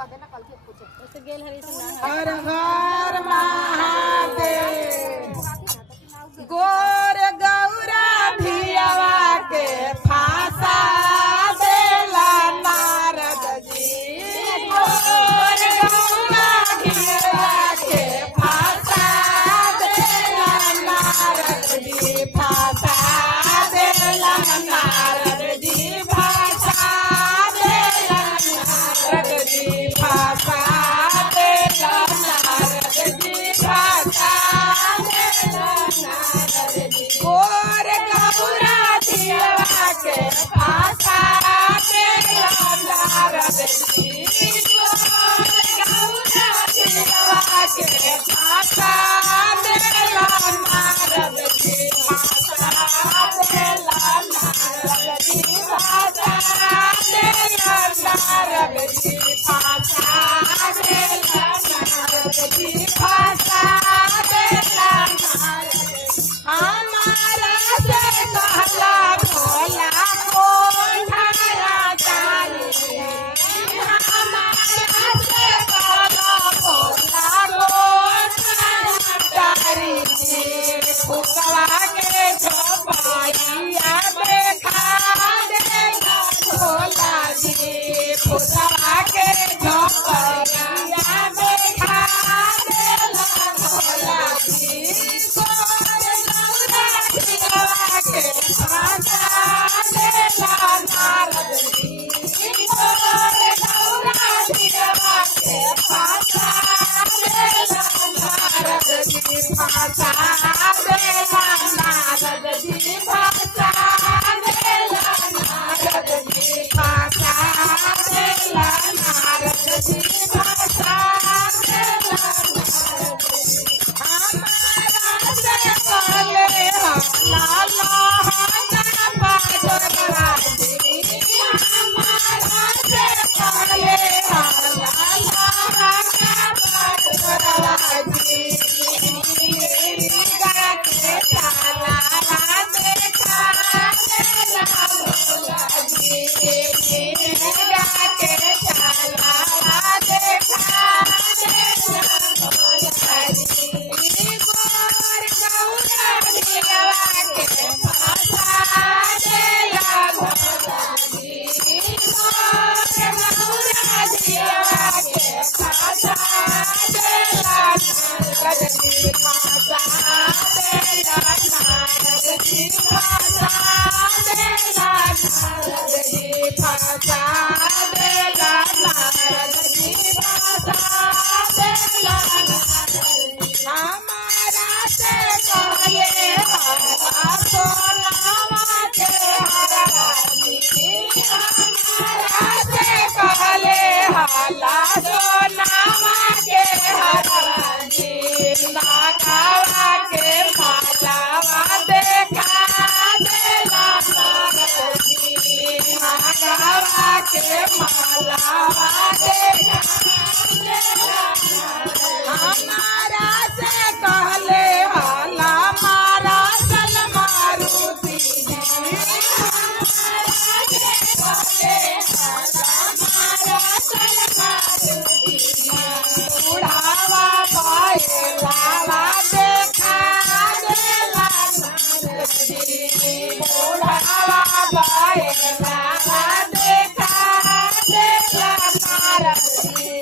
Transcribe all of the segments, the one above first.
कह देना कल के पूछे ऐसे गेल हरी से ना हर हर महादेव गोर गौरा धियावा के फांसा देला नारद जी गोर गौरा धियावा के फांसा देला नारद जी फांसा देला नारद जी फांसा देला नारद जी फांसा देला नारद जी फांसा देला नारद जी गोर गौरा धियावा के फांसा देला नारद जी गोर गौरा धियावा के फांसा देला नारद जी फांसा देला नारद जी फांसा देला नारद जी फांसा देला नारद जी फांसा देला नारद हमारा से कहला भोला कोठारा तारी हमारा से कहला भोला कोठारा तारी फुकवा के झोपड़िया देखा देला भोला जी फुकवा के झोपड़िया देखा देला भोला जी गोर गौरा धियावा के फांसा देला नारद जी गोर गौरा धियावा के फांसा देला नारद जी फांसा देला नारद जी फांसा देला नारद जी फांसा देला नारद जी फांसा देला नारद जी हमारा से कहले लाला हमारा बाजरा जी हमारा से कहले लाला हमारा बाजरा जी गया के ताला देखा देला भोला जी गया के ताला देखा देला भोला जी गोर गौरा धियावा के फांसा देला भोला जी गोर गौरा धियावा के फांसा देला नारद जी फांसा देला नारद जी फांसा देला नारद जी फांसा देला नारद जी फांसा देला नारद जी हमारा से कहले हरा सोनावा के हरा जी हमारा से कहले हाला सोनावा के हरा जी नागावा के मालावा देखा देला नारद जी नागावा के मालावा देखा देला हमारा से कहले हाला मारा सल मारुति जी हमारा से कहले हाला मारा सल मारुति जी बुढ़ावा भैलावा देखा देला नारद जी बुढ़ावा भैलावा देखा देला नारद जी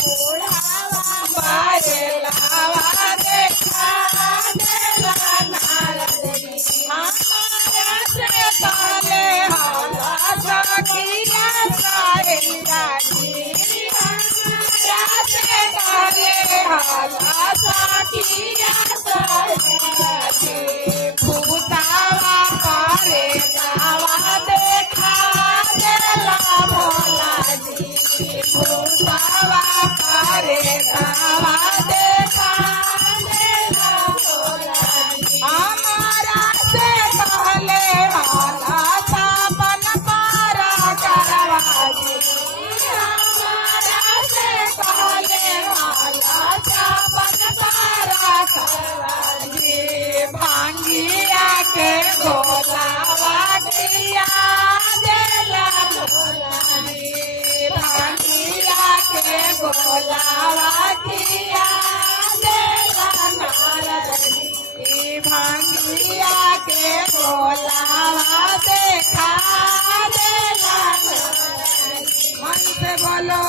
बुढ़ावा भैलावा देखा देला नारद जी हमारा से कहले हाला सखिया सहेलिया जी हमारा से कहले हाला सखिया सहेलिया जी भूतावा करे जावा देखा देला भोला जी भूतावा करे जावा देखा देला भोला जी हमारा से कहले हाला सावन पारा करवा जी हमारा से कहले हाला सावन पारा करवा बोलावा किया देला नारदी भांगिया के बोलावा देखा देला नारदी मन से बोलो